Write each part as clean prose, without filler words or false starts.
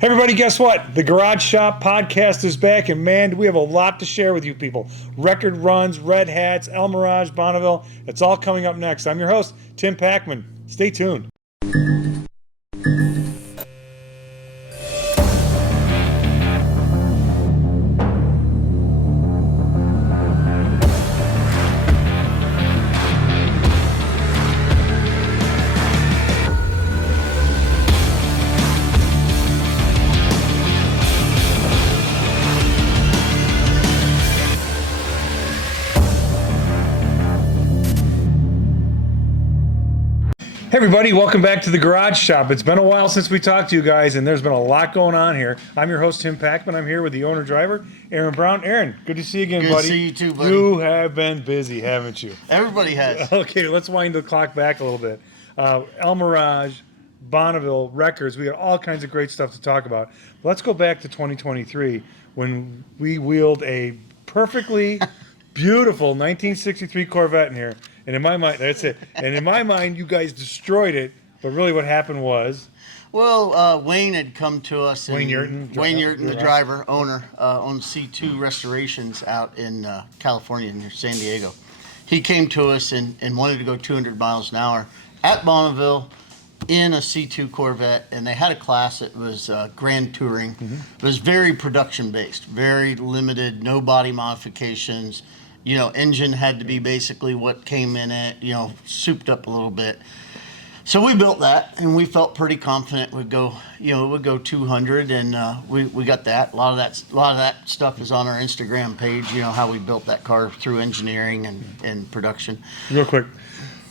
Hey everybody, guess what? The Garage Shop podcast is back, and man, we have a lot to share with you people. Record runs, red hats, El Mirage, Bonneville. It's all coming up next. I'm your host, Tim Packman. Stay tuned. Hey everybody, welcome back to the Garage Shop. It's been a while since we talked to you guys, and there's been a lot going on here. I'm your host, Tim Packman. I'm here with the owner-driver, Aaron Brown. Aaron, good to see you again, buddy. Good to see you too, buddy. You have been busy, haven't you? Everybody has. Okay, let's wind the clock back a little bit. El Mirage, Bonneville, Records, we got all kinds of great stuff to talk about. Let's go back to 2023 when we wheeled a perfectly beautiful 1963 Corvette in here. And in my mind, that's it. And in my mind, you guys destroyed it. But really what happened was... Well, Wayne had come to us. Wayne Yurton, the driver, owner, owns C2 Restorations out in California near San Diego. He came to us and wanted to go 200 miles an hour at Bonneville in a C2 Corvette. And they had a class that was Grand Touring. Mm-hmm. It was very production-based, very limited, no body modifications. You know, engine had to be basically what came in it, you know, souped up a little bit. So we built that, and we felt pretty confident we'd go, you know, it would go 200, and we got that. A lot of that stuff is on our Instagram page. You know how we built that car through engineering and production. Real quick,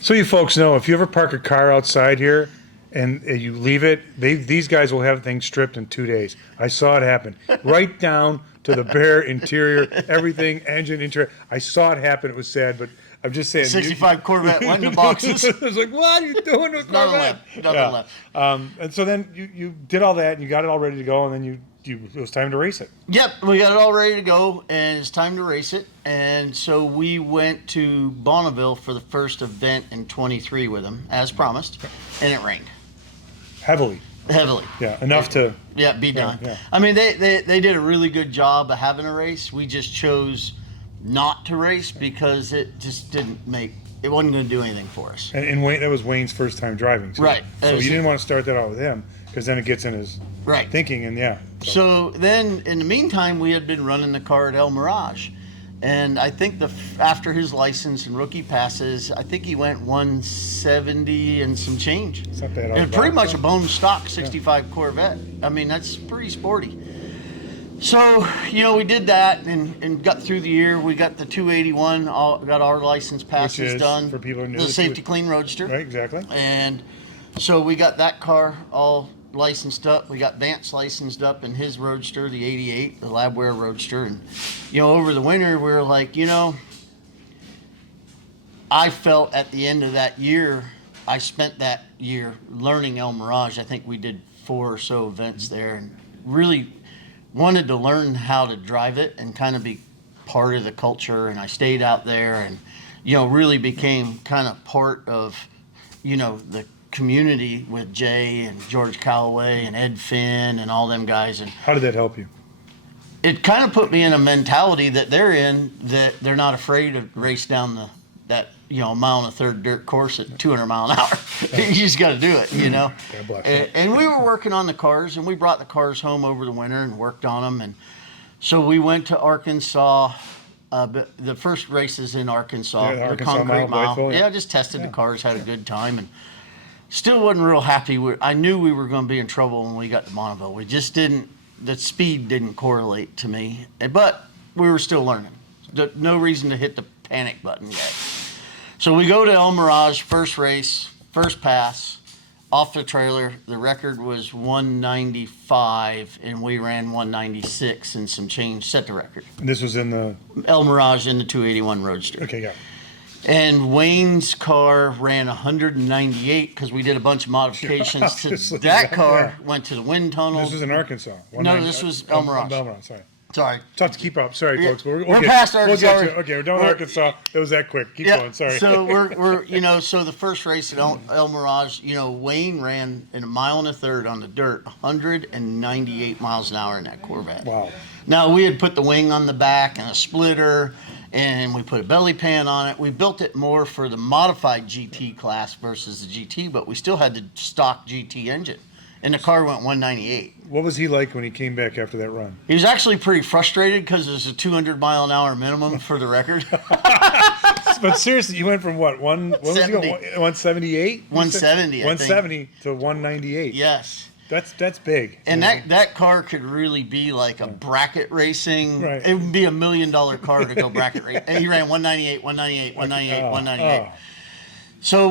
so you folks know, if you ever park a car outside here and you leave it, these guys will have things stripped in 2 days. I saw it happen, right down to the bare interior, everything, engine, interior. I saw it happen. It was sad, but I'm just saying. 65 Corvette went in boxes. I was like, what are you doing with Corvette? Nothing left. And so then you did all that, and you got it all ready to go, and then it was time to race it. Yep, we got it all ready to go, and it's time to race it. And so we went to Bonneville for the first event in 23 with them, as promised, and it rained. Heavily. Yeah, enough to... Yeah, be done. Yeah. I mean, they did a really good job of having a race. We just chose not to race because it just it wasn't going to do anything for us. And Wayne, that was Wayne's first time driving, too. Right. So you didn't want to start that out with him, because then it gets in his thinking, and yeah. So then, in the meantime, we had been running the car at El Mirage. And I think after his license and rookie passes, I think he went 170 and some change. It's not bad. And pretty much a bone stock 65 Corvette. I mean, that's pretty sporty. So, you know, we did that and got through the year. We got the 281, got our license passes done. For people who knew the Safety Clean Roadster. Right, exactly. And so we got that car all licensed up. We got Vance licensed up in his Roadster, the 88, the Labware Roadster. And, you know, over the winter, we were like, you know, I felt at the end of that year, I spent that year learning El Mirage. I think we did 4 or so events there and really wanted to learn how to drive it and kind of be part of the culture. And I stayed out there and, you know, really became kind of part of, you know, the community with Jay and George Calloway and Ed Finn and all them guys. And how did that help you? It kind of put me in a mentality that they're in, that they're not afraid to race down that you know, mile and a third dirt course at 200 mile an hour. You just got to do it, you know. And we were working on the cars, and we brought the cars home over the winter and worked on them. And so we went to Arkansas. The first races in Arkansas, the Arkansas concrete mile. Yeah, just tested the cars, had a good time, and still wasn't real happy. I knew we were going to be in trouble when we got to Bonneville. We just didn't, the speed didn't correlate to me, but we were still learning. No reason to hit the panic button yet. So we go to El Mirage, first race, first pass, off the trailer. The record was 195, and we ran 196 and some change, set the record. And this was in the... El Mirage in the 281 Roadster. Okay, yeah. And Wayne's car ran 198 because we did a bunch of modifications to that car. Went to the wind tunnel. This was in Arkansas. No, this was El Mirage. El Mirage, sorry. Sorry. Tough to keep up. Sorry, folks. But We're past We'll Arkansas. get to, okay, we're done with Arkansas. It was that quick. Keep going. Sorry. So we're so the first race at El Mirage, Wayne ran in 1.33 miles on the dirt, 198 miles an hour in that Corvette. Wow. Now we had put the wing on the back and a splitter, and we put a belly pan on it. We built it more for the modified GT class versus the GT, but we still had the stock GT engine, and the car went 198. What was he like when he came back after that run? He was actually pretty frustrated because it was a 200 mile an hour minimum for the record. But seriously, you went from what? What was he going? 178? 170. 170 to 198. Yes. That's big. And that car could really be like a bracket racing. Right. It would be $1 million car to go bracket race. And he ran 198, 198, 198, 198. So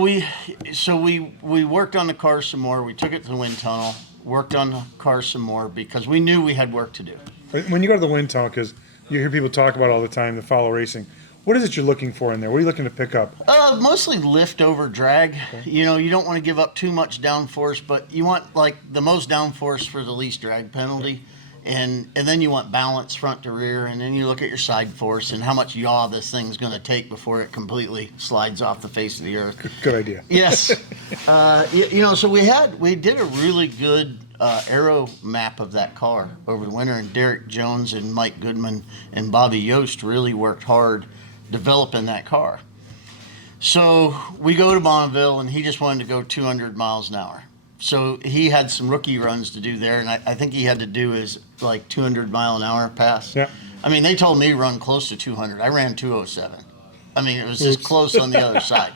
we worked on the car some more. We took it to the wind tunnel, worked on the car some more because we knew we had work to do. When you go to the wind tunnel, because you hear people talk about all the time to follow racing, what is it you're looking for in there? What are you looking to pick up? Mostly lift over drag. Okay. You don't want to give up too much downforce, but you want like the most downforce for the least drag penalty. And then you want balance front to rear, and then you look at your side force and how much yaw this thing's going to take before it completely slides off the face of the earth. Good idea. Yes. So we did a really good aero map of that car over the winter, and Derek Jones and Mike Goodman and Bobby Yost really worked hard developing that car. So we go to Bonneville, and he just wanted to go 200 miles an hour. So he had some rookie runs to do there, and I think he had to do his like 200 mile an hour pass. Yeah. I mean, they told me run close to 200. I ran 207. I mean, it was just close on the other side.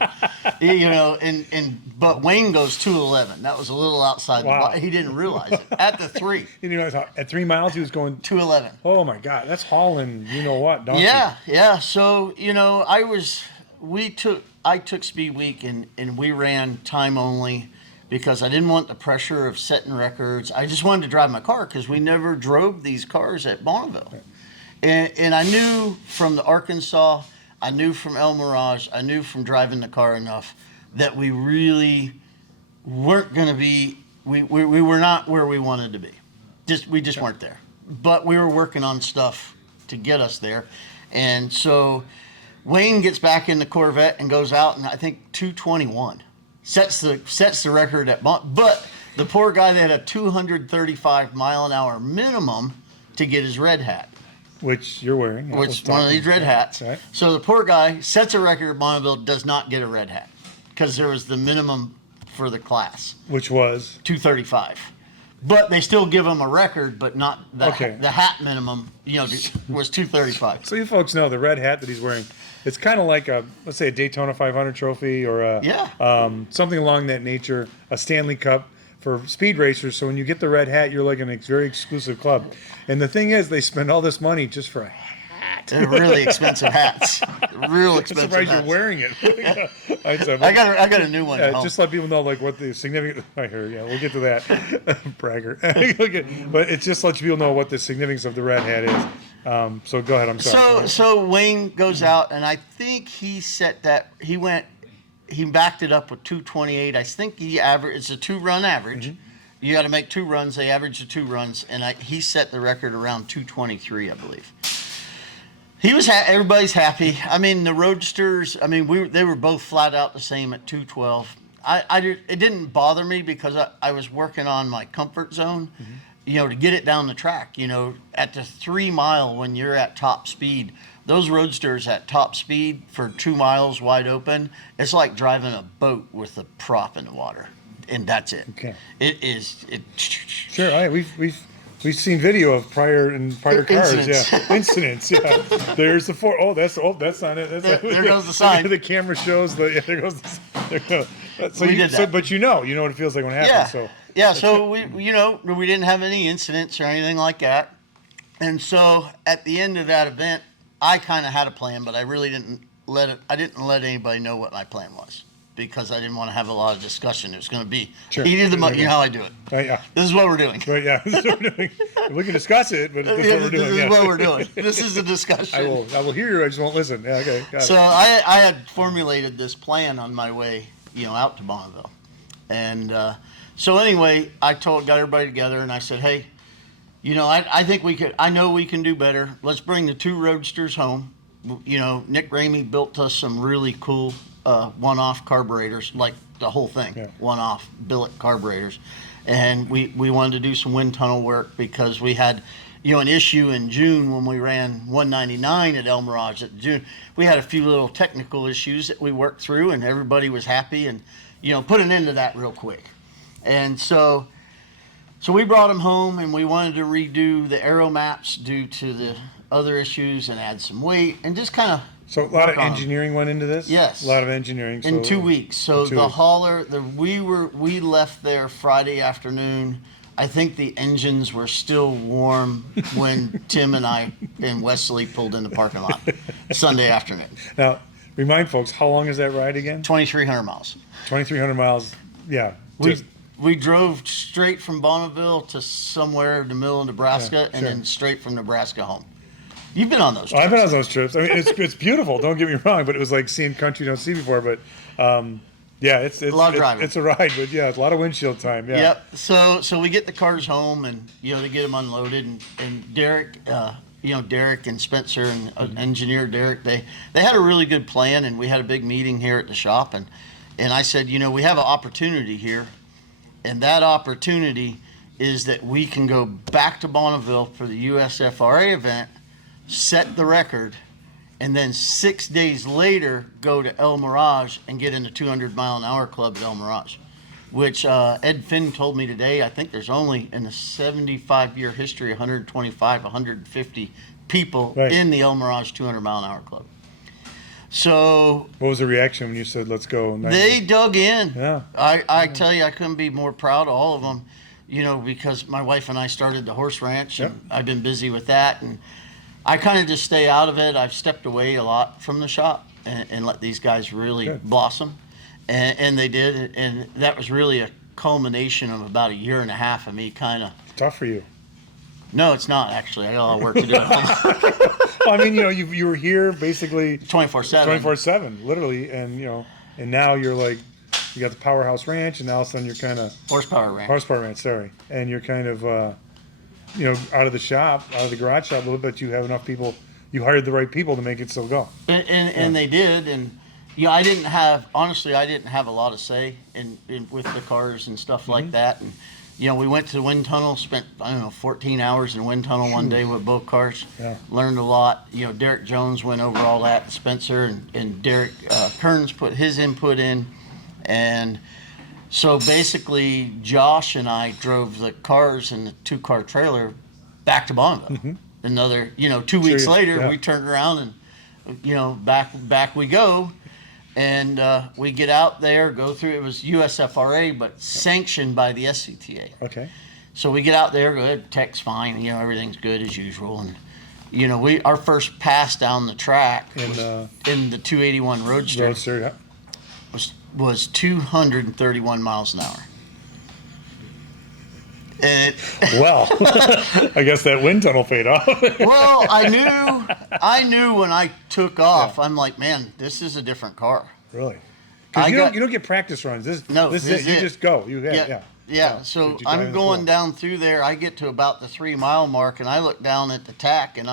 But Wayne goes 211. That was a little outside. Wow. He didn't realize it at the 3. You didn't realize how at 3 miles he was going 211. Oh my God, that's hauling. You know what? Don't Yeah. So I took Speed Week and we ran time only because I didn't want the pressure of setting records. I just wanted to drive my car because we never drove these cars at Bonneville. And I knew from the Arkansas, I knew from El Mirage, I knew from driving the car enough that we really weren't going to be, we were not where we wanted to be. We just weren't there. But we were working on stuff to get us there. And so Wayne gets back in the Corvette and goes out, and I think 221. Sets the record but the poor guy, they had a 235 mile an hour minimum to get his red hat. Which you're wearing. Which one of these red hats. Right. So the poor guy sets a record at Bonneville, does not get a red hat because there was the minimum for the class. Which was? 235. But they still give him a record, but not the hat minimum, was 235. So you folks know the red hat that he's wearing. It's kind of like let's say a Daytona 500 trophy or something along that nature, a Stanley Cup for speed racers. So when you get the red hat, you're like in a very exclusive club. And the thing is, they spend all this money just for a hat. They're really expensive hats. Real expensive I'm surprised hats. you're wearing it. I got a new one. Just let people know like what the significance. I heard. Yeah, we'll get to that. Bragger. But it just lets people know what the significance of the red hat is. So go ahead. I'm sorry. So Wayne goes out, and I think he set that. He backed it up with 228. I think it's a 2-run average. Mm-hmm. You got to make 2 runs. They average the 2 runs, and he set the record around 223, I believe. He was everybody's happy. I mean, the Roadsters. I mean, they were both flat out the same at 212. It didn't bother me because I was working on my comfort zone. Mm-hmm. To get it down the track. At the 3 mile when you're at top speed. Those Roadsters at top speed for 2 miles wide open, it's like driving a boat with a prop in the water, and that's it. Okay. It is. Sure. All right. We've seen video of prior cars. Incidents. Yeah. Incidents. Yeah. There's the 4. Oh, that's not it. There goes the sign. The camera shows there goes. There goes. So we did that. But you know what it feels like when it happens. Yeah. So we didn't have any incidents or anything like that, and so at the end of that event, I kind of had a plan, but I really didn't let anybody know what my plan was because I didn't want to have a lot of discussion. It was going to be heated the you know how I do it. Right, yeah. This is what we're doing. Right, yeah. This is what we're doing. We can discuss it, but this is what we're doing. This is what we're doing. This is the discussion. I will hear you. I just won't listen. Yeah, okay. Got so it. I had formulated this plan on my way, out to Bonneville, and so anyway, got everybody together, and I said, hey. I think we could. I know we can do better. Let's bring the 2 Roadsters home. Nick Ramey built us some really cool one-off carburetors, like the whole thing, one-off billet carburetors. And we wanted to do some wind tunnel work because we had, an issue in June when we ran 199 at El Mirage at June. We had a few little technical issues that we worked through, and everybody was happy, and put an end to that real quick. And so we brought them home, and we wanted to redo the aero maps due to the other issues and add some weight and just kind of. So a lot of engineering went into this? Yes. A lot of engineering. In 2 weeks. So the hauler, we left there Friday afternoon. I think the engines were still warm when Tim and I and Wesley pulled in the parking lot Sunday afternoon. Now, remind folks, how long is that ride again? 2,300 miles. 2,300 miles, yeah. We drove straight from Bonneville to somewhere in the middle of Nebraska, and then straight from Nebraska home. You've been on those trips. I've been on those trips. I mean, it's beautiful. Don't get me wrong, but it was like seeing country you don't see before. But it's a lot of driving. It's a ride, but it's a lot of windshield time. Yeah. Yep. So we get the cars home, and to get them unloaded, and Derek, Derek and Spencer and engineer Derek, they had a really good plan, and we had a big meeting here at the shop, and I said, we have an opportunity here, and that opportunity is that we can go back to Bonneville for the USFRA event, set the record, and then 6 days later go to El Mirage and get in the 200-mile-an-hour club at El Mirage, which Ed Finn told me today. I think there's only in the 75-year history 125, 150 people in the El Mirage 200-mile-an-hour club. So what was the reaction when you said, let's go? They dug in. Yeah. I tell you, I couldn't be more proud of all of them, because my wife and I started the horse ranch, and I've been busy with that, and I kind of just stay out of it. I've stepped away a lot from the shop and let these guys really blossom, and they did, and that was really a culmination of about a year and a half of me kind of. Tough for you. No, it's not actually. I got a lot of work to do at home. Well, I mean, you were here basically 24/7. 24/7, literally, and and now you're like, you got the Powerhouse Ranch, and now all of a sudden you're kind of Horsepower Ranch. Sorry, and you're kind of out of the shop, out of the garage shop a little bit. You have enough people. You hired the right people to make it still go. And they did, and I didn't have a lot of say in with the cars and stuff like that, and. We went to the wind tunnel, spent, 14 hours in the wind tunnel one day with both cars. Yeah. Learned a lot. Derek Jones went over all that, Spencer, and Derek Kearns put his input in. And so basically, Josh and I drove the cars in the 2-car trailer back to Bonneville. Mm-hmm. Another, 2 weeks later, we turned around and, back we go. And we get out there, go through. It was USFRA, but sanctioned by the SCTA. Okay. So we get out there, go ahead, tech's fine. Everything's good as usual. And our first pass down the track in the 281 Roadster, was 231 miles an hour. Well, I guess that wind tunnel paid off. Well, I knew when I took off. I'm like, man, this is a different car. Really? Because you don't get practice runs. This is it. You just go. Yeah. So I'm going down through there. I get to about the 3-mile mark, and I look down at the tack, and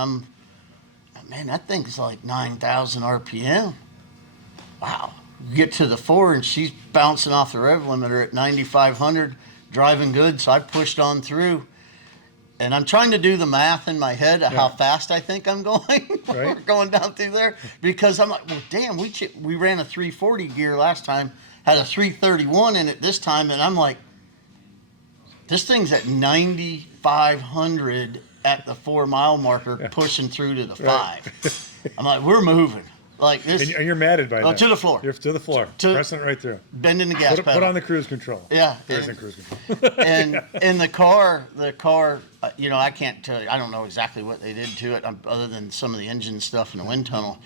man, that thing's like 9,000 RPM. Wow. You get to the 4, and she's bouncing off the rev limiter at 9,500. Driving good, so I pushed on through, and I'm trying to do the math in my head of how fast I think I'm going. We're going down through there, because I'm like, well, damn, we ran a 340 gear last time, had a 331 in it this time, and I'm like, this thing's at 9,500 at the 4-mile marker, pushing through to the 5. I'm like, we're moving. Like this, and you're matted by that. To the floor. You're to the floor. Pressing it right through. Bending the gas pedal. Put on the cruise control. Yeah. There's cruise control. and the car, I can't tell you. I don't know exactly what they did to it, other than some of the engine stuff in the wind tunnel.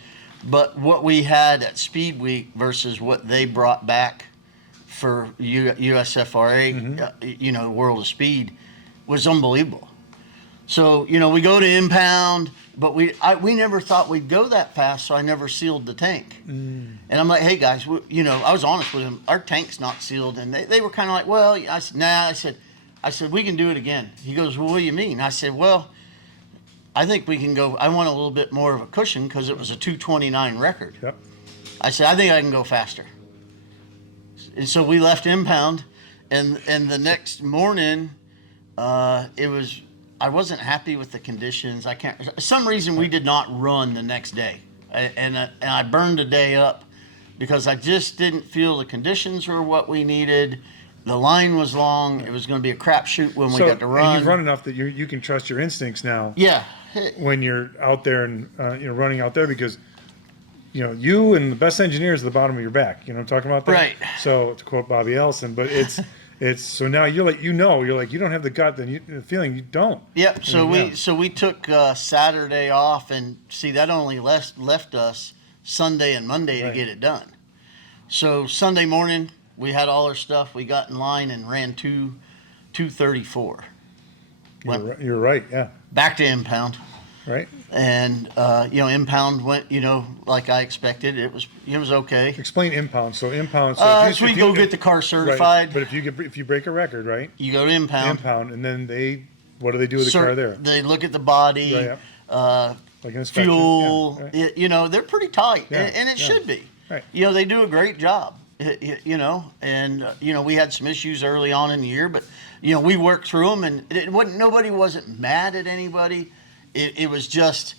But what we had at Speed Week versus what they brought back for USFRA, World of Speed, was unbelievable. So, we go to impound, but we never thought we'd go that fast, so I never sealed the tank. And I'm like, hey, guys, I was honest with them. Our tank's not sealed. And they were kind of like, well, I said, nah. I said, I said, we can do it again. He goes, well, what do you mean? I said, well, I think we can go. I want a little bit more of a cushion because it was a 229 record. Yep. I said, I think I can go faster. And so we left impound, and the next morning, I wasn't happy with the conditions. For some reason we did not run the next day, and I burned a day up because I just didn't feel the conditions were what we needed. The line was long. It was going to be a crapshoot when we got to run. And you've run enough that you can trust your instincts now. Yeah. When you're out there and running out there, because you and the best engineers at the bottom of your back. You know what I'm talking about there? Right. So to quote Bobby Ellison, but it's so now you're like you don't have the gut, then the feeling you don't. Yep. So we took Saturday off, and see that only left us Sunday and Monday to get it done. So Sunday morning we had all our stuff. We got in line and ran 2:34. You're right. Yeah. Back to impound. Right. And impound went like I expected. It was okay. Explain impound. So impound. So we go get the car certified. Right. But if you break a record, right? You go to impound. And then what do they do with the car there? They look at the body. Right, yeah. Like an inspection. Fuel. Yeah, right. They're pretty tight, Yeah, and it should be. Right. They do a great job. And we had some issues early on in the year, but we worked through them, and nobody wasn't mad at anybody. It was just,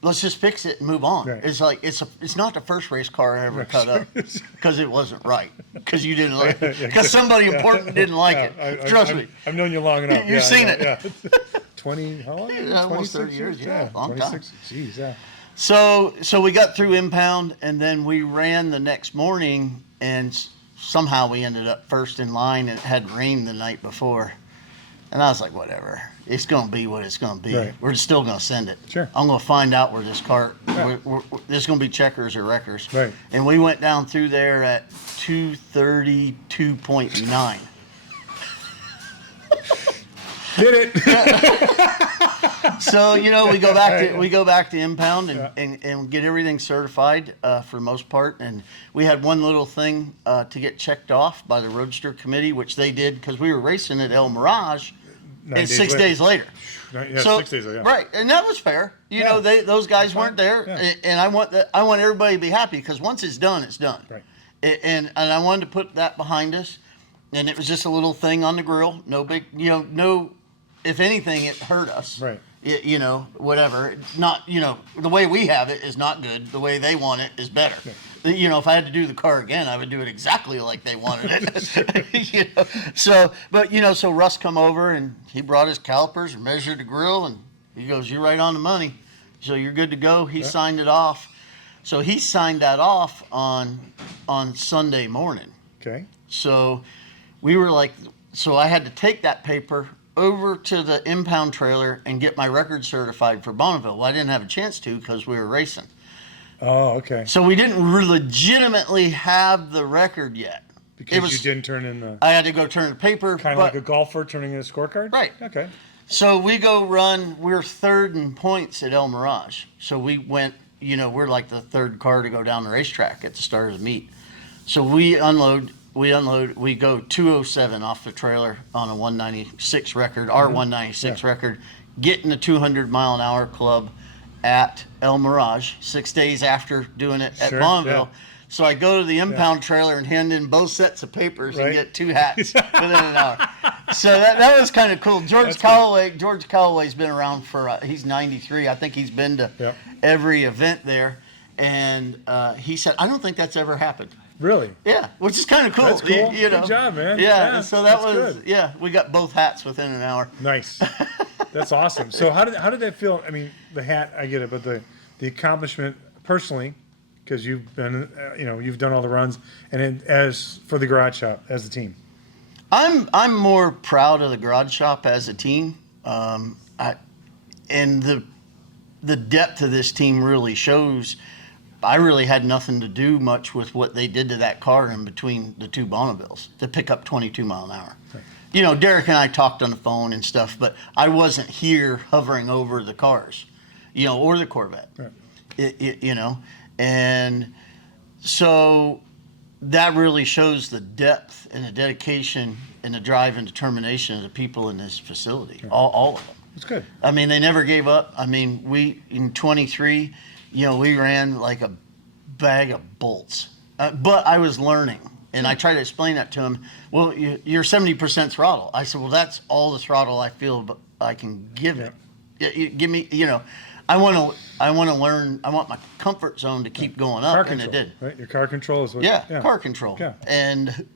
let's just fix it and move on. Right. It's like it's not the first race car I ever cut up because it wasn't right, because you didn't like it, because somebody important didn't like it. Trust me. I've known you long enough. You've seen it. Yeah. 20, how long? Yeah, almost 30 years. Yeah, long 26. time. Jeez, yeah. So we got through impound, and then we ran the next morning, and somehow we ended up first in line, and it had rained the night before. And I was like, whatever. It's going to be what it's going to be. Right. We're still going to send it. Sure. I'm going to find out where this car, Yeah. there's going to be checkers or wreckers. Right. And we went down through there at 232.9. Did it. So, we go back to impound and get everything certified for the most part. And we had one little thing to get checked off by the Roadster Committee, which they did because we were racing at El Mirage. And 6 days later. Yeah, So, 6 days later. Yeah. Right, and that was fair. Those guys weren't there, Yeah. and I want everybody to be happy because once it's done, it's done. Right. And I wanted to put that behind us, and it was just a little thing on the grill. No big, no. If anything, it hurt us. Right. Whatever. Not, the way we have it is not good. The way they want it is better. Yeah. If I had to do the car again, I would do it exactly like they wanted it. So Russ come over and he brought his calipers and measured the grill, and he goes, "You're right on the money. So you're good to go." He signed it off. So he signed that off on Sunday morning. Okay. So we were like, I had to take that paper over to the impound trailer and get my record certified for Bonneville. Well, I didn't have a chance to because we were racing. Oh, okay. So we didn't legitimately have the record yet. Because you didn't turn in the... I had to go turn the paper. Kind of like a golfer turning in a scorecard? Right. Okay. So we go run. We're third in points at El Mirage. So we went, we're like the third car to go down the racetrack at the start of the meet. So we unload. We go 207 off the trailer on a 196 record, our 196 record, get in the 200 mile an hour club at El Mirage 6 days after doing it at Bonneville. Yeah. So I go to the impound trailer and hand in both sets of papers and get 2 hats within an hour. So that was kind of cool. George Calloway's been around for, he's 93. I think he's been to every event there. And he said, I don't think that's ever happened. Really? Yeah, which is kind of cool. That's cool. Good job, man. Yeah, so that was good. we got both hats within an hour. Nice. That's awesome. So how did that feel? I mean, the hat, I get it, but the accomplishment personally, because you've been you've done all the runs, and as for the garage shop as a team. I'm more proud of the garage shop as a team, and the depth of this team really shows. I really had nothing to do much with what they did to that car in between the two Bonnevilles to pick up 22 mile an hour. Right. Derek and I talked on the phone and stuff, but I wasn't here hovering over the cars, or the Corvette. Right. And so that really shows the depth and the dedication and the drive and determination of the people in this facility. Yeah. All of them. It's good. I mean, they never gave up. I mean, we in 23, we ran like a bag of bolts. But I was learning, and I tried to explain that to him. Well, you're 70% throttle. I said, well, that's all the throttle I feel I can give it. Give me, I want to learn. I want my comfort zone to keep going up, Car and control, it did. right? Your car control is what. Yeah, car control. Yeah. And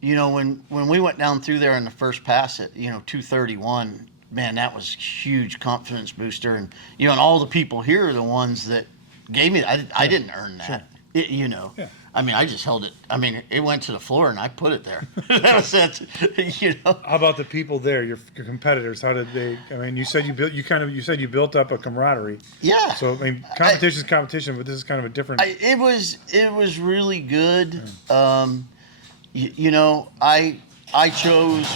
when we went down through there in the first pass at 231, man, that was a huge confidence booster. And and all the people here are the ones that gave me. I didn't earn that. Sure. Yeah. I mean, I just held it. I mean, it went to the floor and I put it there. That's How about the people there, your competitors? How did they? I mean, you said you built up a camaraderie. Yeah. So I mean, competition is competition, but this is kind of a different. It was really good. I chose.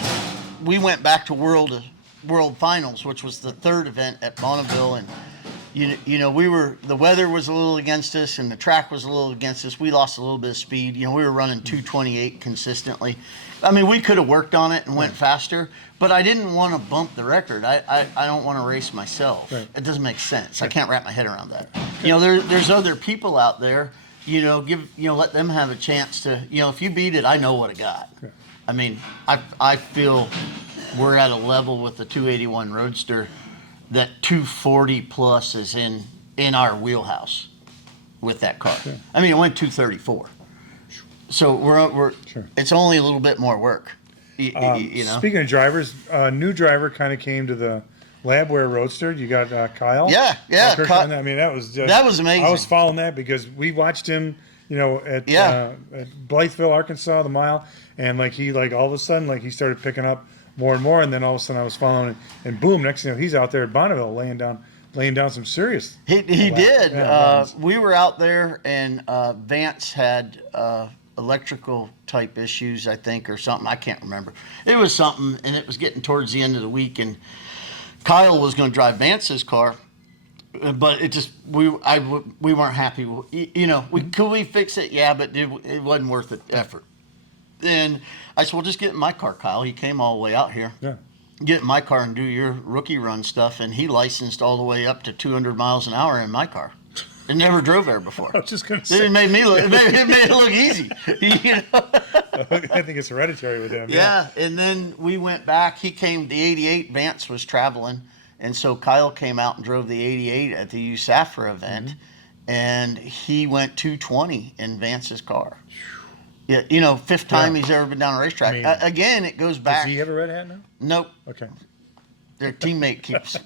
We went back to World Finals, which was the third event at Bonneville, and the weather was a little against us, and the track was a little against us. We lost a little bit of speed. We were running 228 consistently. I mean, we could have worked on it and went faster, but I didn't want to bump the record. I don't want to race myself. Right. It doesn't make sense. I can't wrap my head around that. There's other people out there. Let them have a chance to. If you beat it, I know what I got. Yeah. I mean, I feel we're at a level with the 281 Roadster that 240 plus is in our wheelhouse with that car. Yeah. I mean, it went 234. So we're Sure. It's only a little bit more work. Speaking of drivers, a new driver kind of came to the Labware Roadster. You got Kyle. Yeah. I mean, that was amazing. I was following that because we watched him, at Blytheville, Arkansas, the mile, and all of a sudden he started picking up more and more, and then all of a sudden I was following, and boom, next thing you know, he's out there at Bonneville laying down some serious. He did. Yeah, we were out there, and Vance had electrical type issues, I think, or something. I can't remember. It was something, and it was getting towards the end of the week, and Kyle was going to drive Vance's car, but it just we weren't happy. Could we fix it? Yeah, but it wasn't worth the effort. And I said, well, just get in my car, Kyle. He came all the way out here. Yeah. Get in my car and do your rookie run stuff. And he licensed all the way up to 200 miles an hour in my car. And never drove there before. I was just going to say. It made it look easy. I think it's hereditary with him. Yeah. And then we went back. He came, the 88, Vance was traveling. And so Kyle came out and drove the 88 at the USAFRA event. Mm-hmm. And he went 220 in Vance's car. Yeah, fifth time he's ever been down a racetrack. Again, it goes back. Does he have a red hat now? Nope. Okay. Their teammate keeps.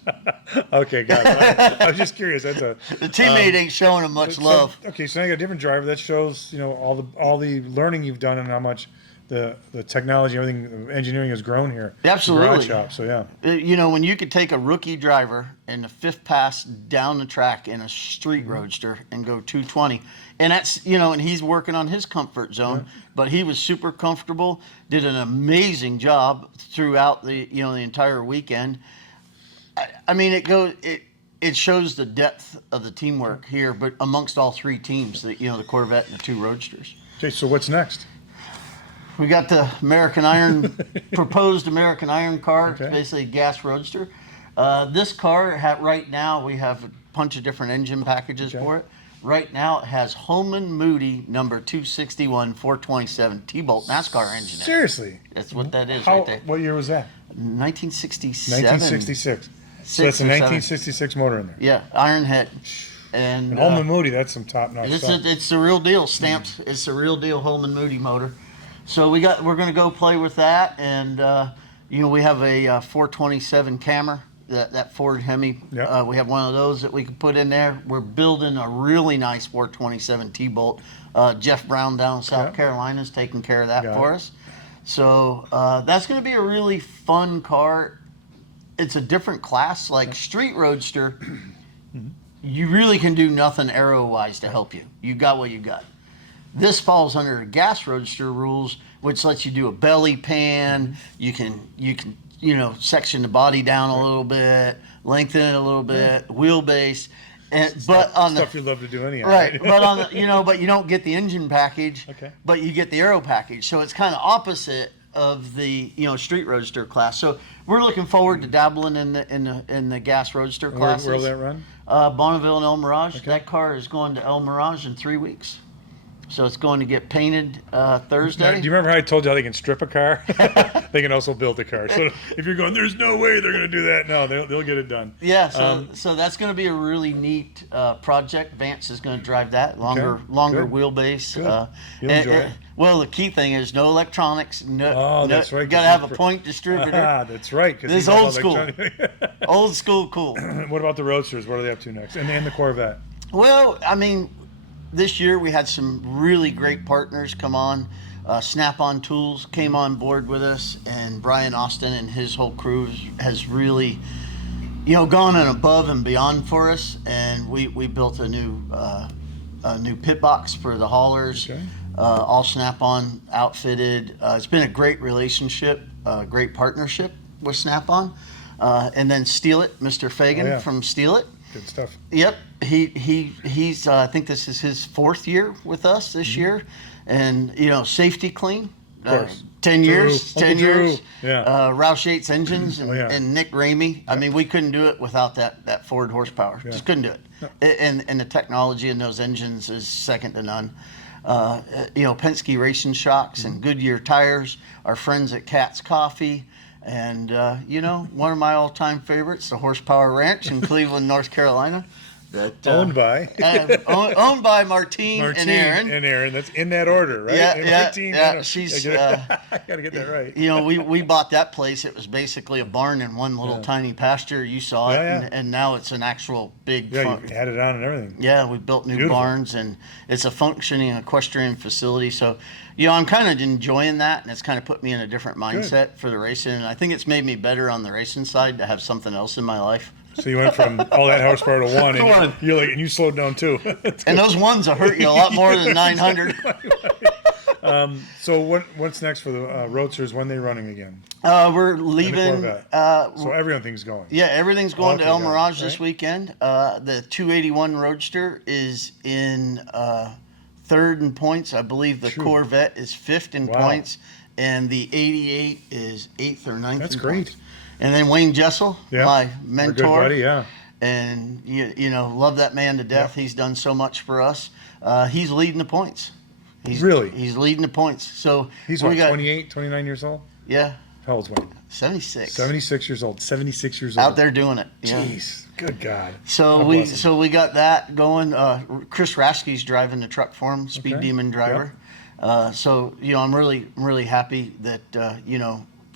Okay, got it. I was just curious. The teammate ain't showing him much love. Okay, so now you got a different driver. That shows all the learning you've done and how much the technology, everything, the engineering has grown here. Absolutely. Garage shop, so yeah. When you could take a rookie driver in the fifth pass down the track in a street roadster and go 220, and that's and he's working on his comfort zone, but he was super comfortable. Did an amazing job throughout the the entire weekend. I mean, it shows the depth of the teamwork here, but amongst all three teams, the Corvette and the two Roadsters. Okay, so what's next? We got the American Iron, proposed American Iron car. Okay. It's basically a gas roadster. This car, right now, we have a bunch of different engine packages for it. Right now, it has Holman Moody number 261 427 T-bolt NASCAR engine. Seriously? That's what that is right there. What year was that? 1967. 1966. So that's a 1966 motor in there. Yeah, iron head. And Holman Moody, that's some top-notch stuff. It's the real deal. Stamped. It's the real deal Holman Moody motor. So we're going to go play with that, and we have a 427 Camry, that Ford Hemi. Yep. We have one of those that we can put in there. We're building a really nice 427 T-bolt. Jeff Brown down in South Carolina is taking care of that for us. So that's going to be a really fun car. It's a different class, like Street Roadster. You really can do nothing aero-wise to help you. You got what you got. This falls under gas roadster rules, which lets you do a belly pan. You can section the body down a little bit, lengthen it a little bit, wheelbase. But on Stuff you love to do anyhow. right, but on the, but you don't get the engine package. Okay. But you get the aero package, so it's kind of opposite of the street roadster class. So we're looking forward to dabbling in the gas roadster classes. Where will that run? Bonneville and El Mirage. Okay. That car is going to El Mirage in 3 weeks. So it's going to get painted Thursday. Now, do you remember how I told you how they can strip a car? They can also build a car. So if you're going, there's no way they're going to do that. No, they'll get it done. Yeah, so that's going to be a really neat project. Vance is going to drive that longer Good. wheelbase. Good. You'll enjoy it. Well, the key thing is no electronics. That's right. You got to have a point distributor. That's right. This is old school. Old school cool. What about the Roadsters? What are they up to next? And the Corvette. Well, I mean, this year we had some really great partners come on. Snap-on Tools came on board with us, and Brian Austin and his whole crew has really, gone above and beyond for us. And we built a new pit box for the haulers, Okay. all Snap-on outfitted. It's been a great relationship, great partnership with Snap-on. And then Steal It, Mr. Fagan from Steal It. Good stuff. Yep, he's I think this is his 4th year with us this year, and Safety Clean, Of course. 10 years, Drew. 10 Uncle Drew. years. Yeah. Roush Yates Engines and, yeah. and Nick Ramey. I mean, we couldn't do it without that Ford horsepower. Yeah. Just couldn't do it. And the technology in those engines is second to none. Penske Racing Shocks and Goodyear tires. Our friends at Cat's Coffee. And, one of my all-time favorites, the Horsepower Ranch in Cleveland, North Carolina. That, Owned by? Owned by Martine and Aaron. And Aaron. That's in that order, right? Yeah. She's, I got to get that right. we bought that place. It was basically a barn and one little tiny pasture. You saw it. Yeah. And now it's an actual big Yeah, you added on and everything. Yeah, we built new Beautiful. barns, and it's a functioning equestrian facility. So, I'm kind of enjoying that, and it's kind of put me in a different mindset for the racing. And I think it's made me better on the racing side to have something else in my life. So you went from all that horsepower to one, and you're like, and you slowed down too. And those ones will hurt you a lot more than 900. So what's next for the Roadsters? When they running again? We're And the leaving. Corvette. So everything's going. Yeah, everything's going to Okay, El got it. Mirage this Right. weekend. The 281 Roadster is in 3rd in points. I believe the Corvette is 5th in Wow. points, and the 88 is 8th or 9th. That's in great. points. And then Wayne Jessel, my Our mentor. good buddy, yeah. And love that man to death. He's done so much for us. He's leading the points. He's leading the points. So He's we what, got 28, 29 years old? yeah, How old's Wayne? 76. 76 years old. 76 years old. Out there doing it. Yeah. Jeez, good God. So God we bless him. we got that going. Chris Rasky's driving the truck for him, Speed Okay. Demon driver. So I'm really happy that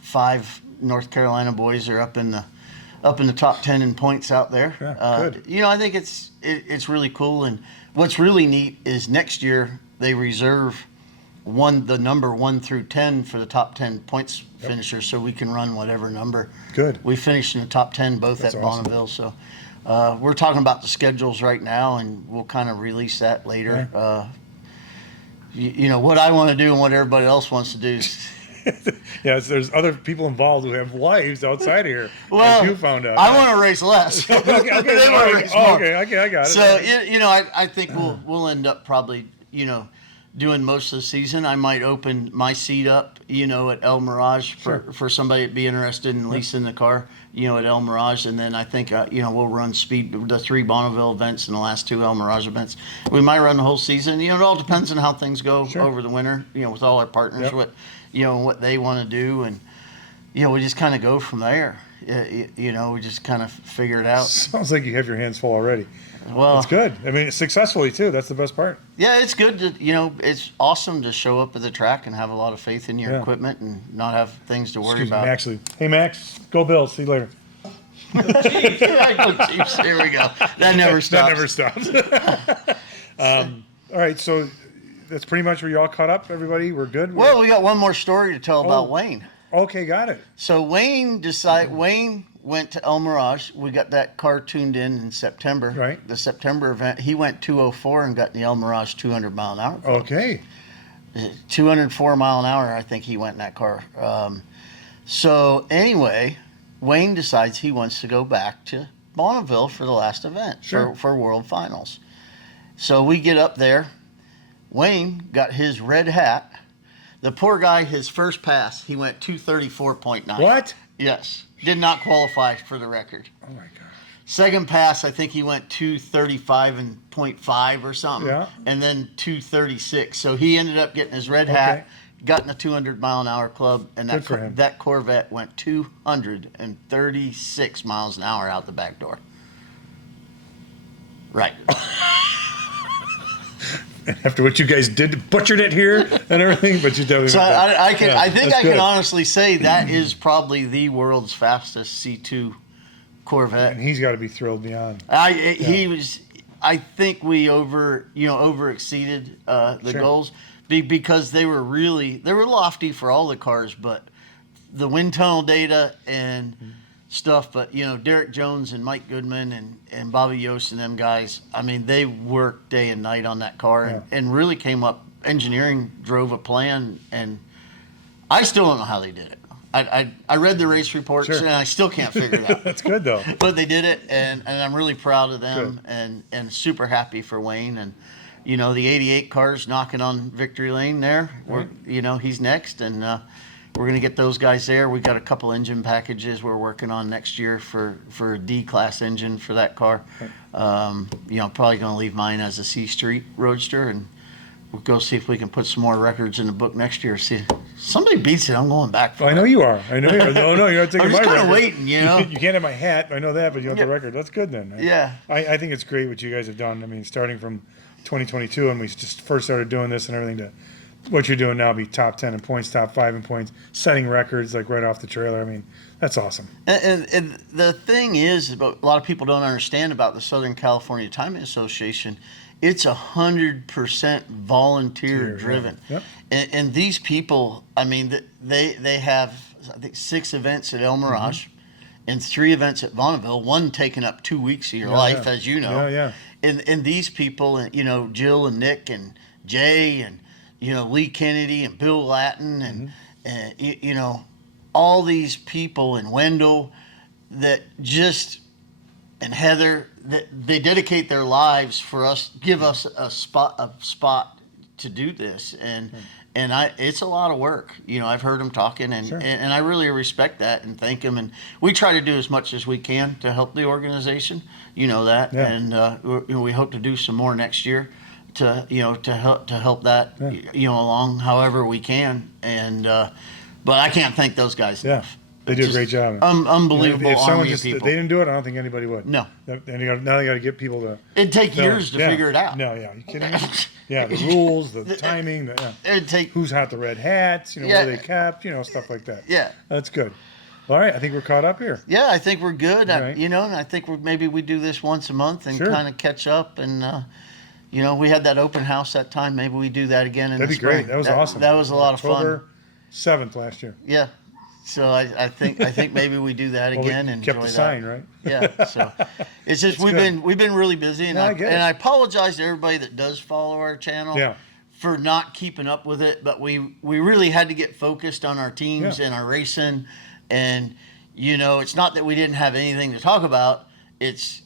5 North Carolina boys are up in the top 10 in points out there. Yeah, good. I think it's really cool. And what's really neat is next year they reserve the number 1 through 10 for the top 10 points finishers, so we can run whatever number. Good. We finished in the top 10 both That's at awesome. Bonneville. So we're talking about the schedules right now, and we'll kind of release that later. What I want to do and what everybody else wants to do. Yes, there's other people involved who have wives outside of here. Well, as you found out. I want to race less. Okay, They all wanna right. race more. Okay, I got it. So I think we'll end up probably doing most of the season. I might open my seat up at El Mirage for somebody that'd be interested in leasing the car at El Mirage, and then I think we'll run the 3 Bonneville events and the last 2 El Mirage events. We might run the whole season. It all depends on how things go over the winter. With all our partners, what they want to do, and we just kind of go from there. We just kind of figure it out. Sounds like you have your hands full already. Well, It's good. I mean, successfully too. That's the best part. yeah, it's good to it's awesome to show up at the track and have a lot of faith in your Yeah. equipment and not have things to worry Excuse me, about. Max. Hey, Max. Go Bills. See you later. Chiefs, there we go. That never stops. That never stops. All right, so that's pretty much where you all caught up, everybody? We're good? Well, we got one more story to tell about Wayne. Okay, got it. So Wayne went to El Mirage. We got that car tuned in September. Right. The September event. He went 204 and got in the El Mirage 200 mile an hour. Okay. 204 mile an hour, I think he went in that car. So anyway, Wayne decides he wants to go back to Bonneville for the last event Sure. for World Finals. So we get up there. Wayne got his red hat. The poor guy, his first pass, he went 234.9. What? Yes. Did not qualify for the record. Oh my God. Second pass, I think he went 235.5 or something. Yeah. And then 236. So he ended up getting his red Okay. hat, got in the 200-mile-an-hour club, and Good for him. that Corvette went 236 miles an hour out the back door. Right. After what you guys did, butchered it here and everything, but you definitely. So I think I that's can good. honestly say that is probably the world's fastest C2 Corvette. And he's got to be thrilled beyond. He was. I think we over exceeded the Sure. goals because they were lofty for all the cars, but the wind tunnel data and stuff. But Derek Jones and Mike Goodman and Bobby Yost and them guys. I mean, they worked day and night on that car and really came up. Engineering drove a plan, and I still don't know how they did it. I read the race reports, Sure. and I still can't figure it out. That's good though. But they did it, and I'm really proud of them, Good. and super happy for Wayne. And the '88 car's knocking on victory lane there. Right. He's next, and we're gonna get those guys there. We got a couple engine packages we're working on next year for a D-class engine for that car. Right. Probably gonna leave mine as a C Street Roadster, and we'll go see if we can put some more records in the book next year. See, somebody beats it, I'm going back for I know you are. I know you are. No, you're not taking I'm my just record. kinda waiting, You can't have my hat. I know that, but you want the record. That's good then. Yeah. I think it's great what you guys have done. I mean, starting from 2022 when we just first started doing this and everything to what you're doing now, be top 10 in points, top 5 in points, setting records like right off the trailer. I mean, that's awesome. And the thing is, a lot of people don't understand about the Southern California Timing Association. It's 100% volunteer driven, Yep. and these people, I mean, they have I think 6 events at El Mirage, and 3 events at Bonneville. One taking up 2 weeks of your life, as you know. Yeah. And these people, Jill and Nick and Jay and Lee Kennedy and Bill Latin and all these people and Wendell that just and Heather that they dedicate their lives for us, give us a spot to do this, and it's a lot of work. I've heard them talking, and, Sure. and I really respect that and thank them. And we try to do as much as we can to help the organization. That, Yeah. and we hope to do some more next year to help that along however we can. And but I can't thank those guys Yeah. enough. They do a great job. Unbelievable If someone army just of people. they didn't do it, I don't think anybody would. No. And now they got to get people to. It'd take film. years to figure it out. No, yeah, you kidding me? Yeah, the rules, the timing, It'd take who's hot the red hats, where they kept, stuff like that. Yeah. That's good. All right, I think we're caught up here. Yeah, I think we're good. Right. And I think maybe we do this once a month and Sure. kind of catch up. And we had that open house that time. Maybe we do that again in That'd the be spring. great. That was awesome. That was a lot of fun. October 7th last year. Yeah. So I think maybe we do that Well, again we and kept enjoy the that. sign, right? Yeah. So it's just we've good. been really busy, and No, I get it. I apologize to everybody that does follow our channel. Yeah. For not keeping up with it, but we really had to get focused on our teams Yeah. and our racing, and it's not that we didn't have anything to talk about. It's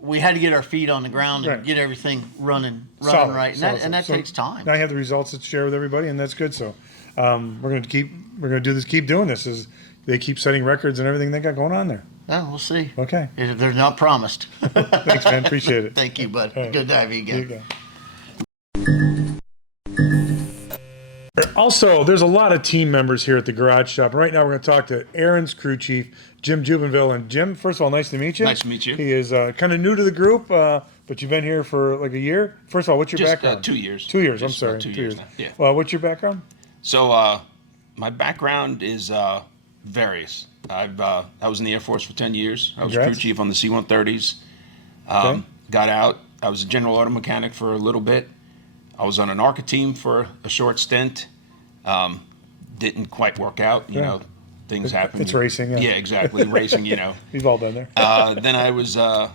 we had to get our feet on the ground and Right. get everything running Solid, right, and that So takes time. Now I have the results to share with everybody, and that's good. So we're going to do this, keep doing this as they keep setting records and everything they got going on there. Well, we'll see. Okay. They're not promised. Thanks, man. Appreciate it. Thank you, bud. All right. Good to have you Here again. you go. Also, there's a lot of team members here at the garage shop. Right now, we're going to talk to Aaron's crew chief, Jim Jubenville. And Jim, first of all, nice to meet you. Nice to meet you. He is kind of new to the group, but you've been here for like a year. First of all, what's your Just background? 2 years. 2 years. I'm Just sorry. about 2 years now. Yeah. Well, what's your background? So my background is various. I was in the Air Force for 10 years. I was crew Congrats. chief on the C-130s. Okay. Got out. I was a general auto mechanic for a little bit. I was on an ARCA team for a short stint. Didn't quite work out. You know, things happen. It's racing. Yeah. Yeah, exactly. Racing, We've all been there. Then I was a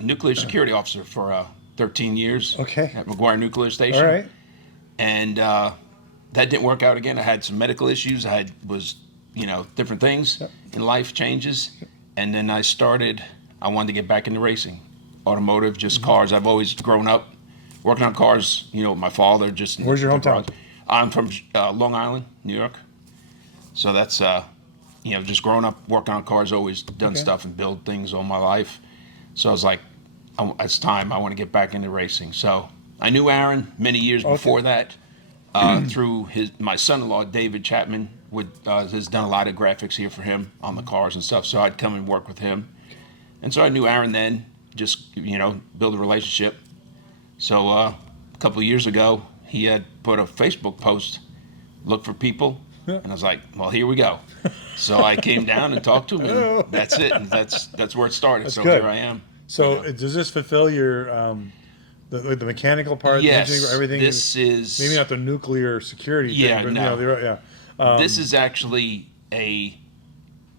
nuclear security officer for 13 years Okay. at McGuire Nuclear Station. All right. And that didn't work out again. I had some medical issues. I was different things in life changes. And then I started I wanted to get back into racing, automotive, just cars. I've always grown up working on cars. You know, with my father. Just Where's your the hometown? garage. I'm from Long Island, New York. So that's you know, just growing up working on cars, always done Okay. stuff and build things all my life. So I was like, it's time. I want to get back into racing. So I knew Aaron many years before that through my son-in-law David Chapman has done a lot of graphics here for him on the cars and stuff. So I'd come and work with him, and so I knew Aaron then. Just build a relationship. So a couple of years ago, he had put a Facebook post, look for people, and I was like, well, here we go. So I came down and talked to him, and that's it. And that's where it started. So good. here I am. So does this fulfill your the mechanical part, Yes, the engineering, everything? this is maybe not the nuclear security Yeah, thing, but no. yeah. This is actually a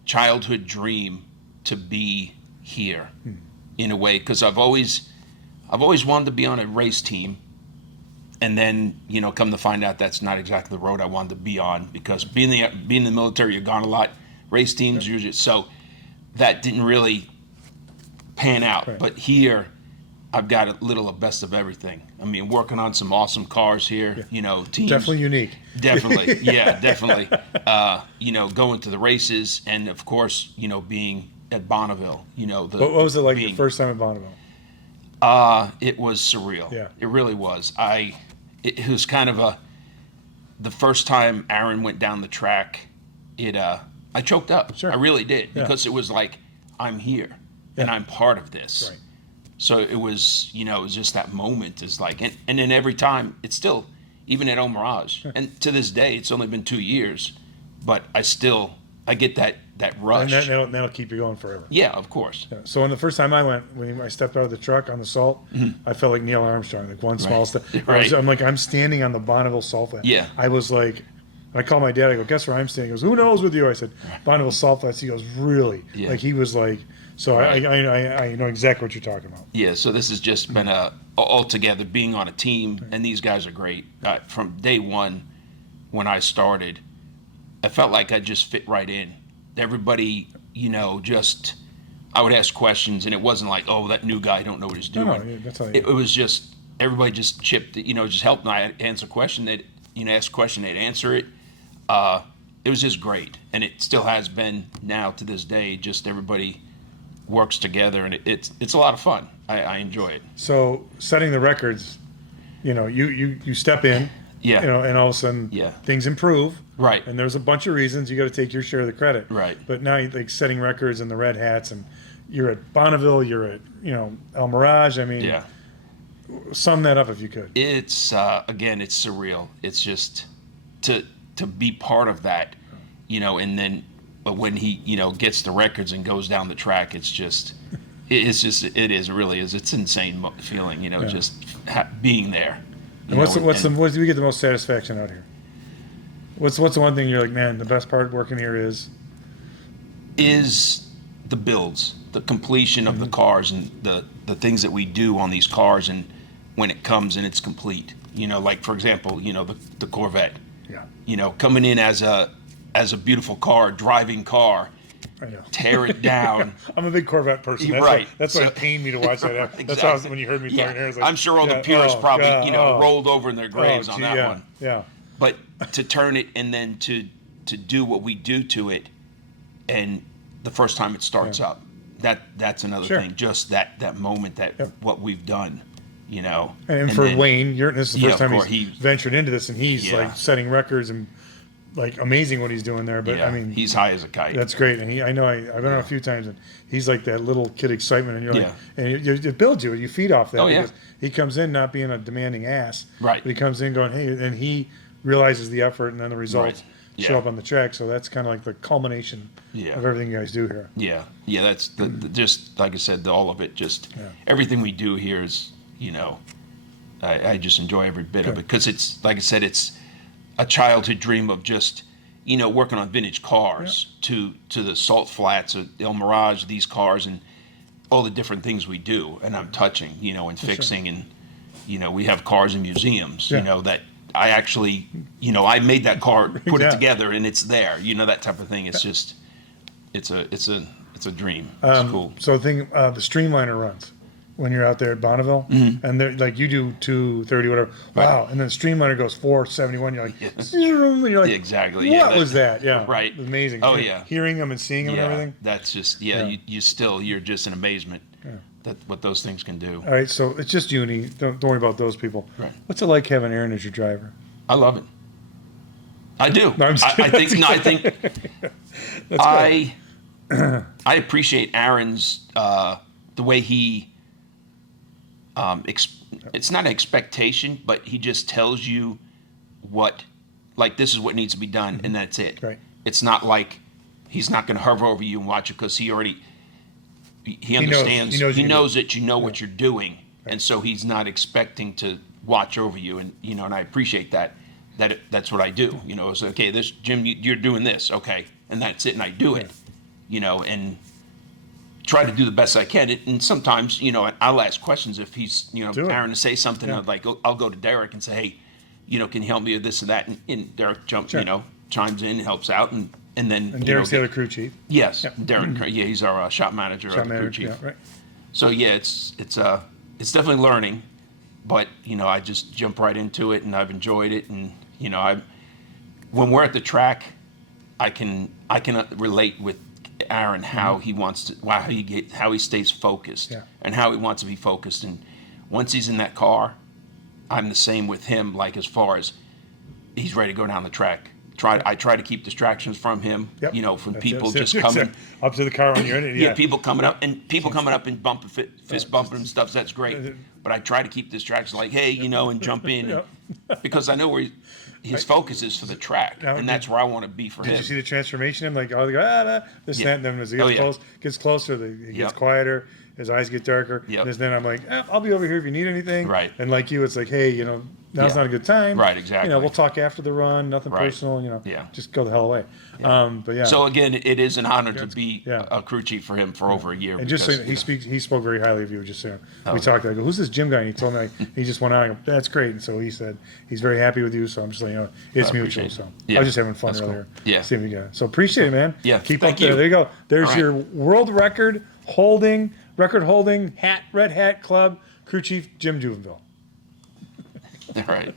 childhood dream to be here, in a way, because I've always wanted to be on a race team, and then come to find out that's not exactly the road I wanted to be on, because being in the military, you're gone a lot. Race teams usually, so that didn't really pan out. Right. But here, I've got a little of best of everything. I mean, working on some awesome cars here. Teams. Definitely unique. Definitely, yeah, definitely. Going to the races, and of course, being at Bonneville. What was it like your first time at Bonneville? It was surreal. Yeah. It really was. It was kind of the first time Aaron went down the track. I choked up. Sure. I really did, Yeah. because it was like, I'm here and I'm part of this. Right. So it was, it was just that moment is like, and then every time it's still, even at Mirage, and to this day, it's only been 2 years, but I get that rush. And that'll keep you going forever. Yeah, of course. Yeah. So when the first time I went, when I stepped out of the truck on the salt, I felt like Neil Armstrong, like one small step. Right. I'm standing on the Bonneville salt flat. Yeah. I was like, I called my dad. I go, guess where I'm standing? He goes, who knows with you? I said, Bonneville salt flats. He goes, really? Yeah. Like he was like, so Right. I know exactly what you're talking about. Yeah, so this has just been altogether being on a team, and these guys are great. From day one, when I started, I felt like I just fit right in. Everybody, I would ask questions, and it wasn't like, oh, that new guy don't know what he's doing. No, that's how It was just everybody just chipped, just helped. And I answer a question, they'd ask a question, they'd answer it. It was just great, and it still has been now to this day. Just everybody works together, and it's a lot of fun. I enjoy it. So setting the records, you step in, Yeah. and all of a sudden Yeah. things improve. Right. And there's a bunch of reasons you got to take your share of the credit. Right. But now you're like setting records and the red hats, and you're at Bonneville, you're at El Mirage. I mean, Yeah. sum that up if you could. It's again, it's surreal. It's just to be part of that, and then but when he gets the records and goes down the track, it really is. It's insane feeling, just being there. And what do we get the most satisfaction out here? What's the one thing you're like, man, the best part working here is the builds, the completion of the cars, and the things that we do on these cars, and when it comes and it's complete. Like for example, the Corvette. Yeah. Coming in as a beautiful car, driving car, I know. tear it down. I'm a big Corvette person. That's Right. That's why So- it pained me to watch that. That's Exactly. how when you heard me talking here. I was like, I'm sure all the yeah, purists oh, probably, God, rolled over in their graves on gee, that yeah, one. Yeah. But to turn it and then to do what we do to it, and the first time it starts up, that's another Sure. thing. Just that moment, what we've done, And for then- Wayne, this is the Yeah, first of time course, he's he- ventured into this, and he's Yeah. like setting records and like amazing what he's doing there. But yeah, I mean, he's high as a kite. that's great. And I've been on a few times, and he's like that little kid excitement, and you're like, Yeah. and it builds you. You feed off that. Oh, yeah. Because he comes in not being a demanding ass. Right. But he comes in going, hey, and he realizes the effort, and then the results Right. show Yeah. up on the track. So that's kind of like the culmination Yeah. of everything you guys do here. Yeah, that's the just like I said, all of it. Just everything we do here is, I just enjoy every bit of it, because it's like I said, it's a childhood dream of just working on vintage cars to the salt flats, El Mirage, these cars, and all the different things we do, and I'm touching, and fixing, and we have cars in museums, Yeah. that I actually, I made that car, put Yeah. it together, and it's there, that type of thing. It's just, it's It's a dream. It's cool. So the streamliner runs when you're out there at Bonneville, and they're like you do 230 whatever. Wow, and then the streamliner goes 471. You're like, Yes. and you're like, Exactly. What was that? Yeah, Right. Amazing. Oh, yeah. Hearing them and seeing them and everything. That's just you're just in amazement that what those things can do. All right, so it's just you and he. Don't worry about those people. Right. What's it like having Aaron as your driver? I love it. I do. No, I'm just I think. No, I think. That's good. I appreciate Aaron's the way he. It's not an expectation, but he just tells you what, like this is what needs to be done, and that's it. Right. It's not like he's not going to hover over you and watch it because he already he knows- understands. he knows that you know what you're doing, and so he's not expecting to watch over you, and and I appreciate that. That's what I do. It's okay. This Jim, you're doing this, okay, and that's it, and I do it. And try to do the best I can. And sometimes, I'll ask questions if he's, Do it. Aaron to say something. Yeah. I'll go to Derek and say, hey, can you help me with this and that? And Derek chimes in, helps out, and then. And Derek's the other crew chief. Yes, Yeah. Derek. Yeah, he's our shop manager, Shop of the crew manager, chief. yeah, right. So yeah, it's definitely learning, but I just jump right into it, and I've enjoyed it, and when we're at the track, I can relate with Aaron how he wants to how he stays focused and how he wants to be focused, and once he's in that car, I'm the same with him. Like as far as he's ready to go down the track. I try to keep distractions from him. Yep. From That's people it. just coming up to the car when you're in it. yeah, people coming up and bumping fist bumping and stuff. That's great, but I try to keep distractions like, hey, and jump in, because I know where his focus is for the track, and that's where I want to be for him. Did you see the transformation? I'm like, oh, they go, this and that. And then as he gets closer, he gets quieter. His eyes get darker. Yep. And then I'm like, I'll be over here if you need anything. Right. And like you, it's like, hey, now's not a good time. Right, exactly. We'll talk after the run. Nothing Right. personal. Yeah. Just go the hell away. But yeah. So again, it is an honor to be a crew chief for him for over a year. And just so because, he spoke very highly of you. Just so we talked. I go, who's this Jim guy? And he told me he just went on. I go, that's great. And so he said he's very happy with you. So I'm just like, it's mutual. appreciate So it. Yeah, I was just having fun that's cool. earlier. Yeah. See if we got. So appreciate it, man. Yeah, Keep thank up there. you. There you go. There's All right. your world record holding red hat club crew chief Jim Jubenville. all right.